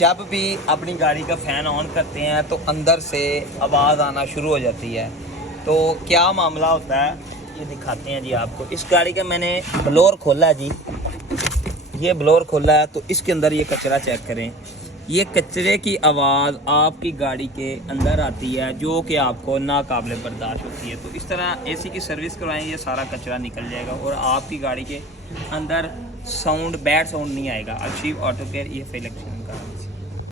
जब भी अपनी गाड़ी का फ़ैन ऑन करते हैं तो अंदर से आवाज़ आना शुरू हो जाती है। तो क्या मामला होता है ये दिखाते हैं जी आपको। इस गाड़ी का मैंने ब्लोअर खोला है जी, ये ब्लोअर खोला है तो इसके अंदर ये कचरा चेक करें। ये कचरे की आवाज़ आपकी गाड़ी के अंदर आती है जो कि आपको नाकाबिले बर्दाश्त होती है। तो इस तरह एसी की सर्विस करवाएं, ये सारा कचरा निकल जाएगा और आपकी गाड़ी के अंदर साउंड बैड साउंड नहीं आएगा। अचीव ऑटो केयर ये फेलेक्शन।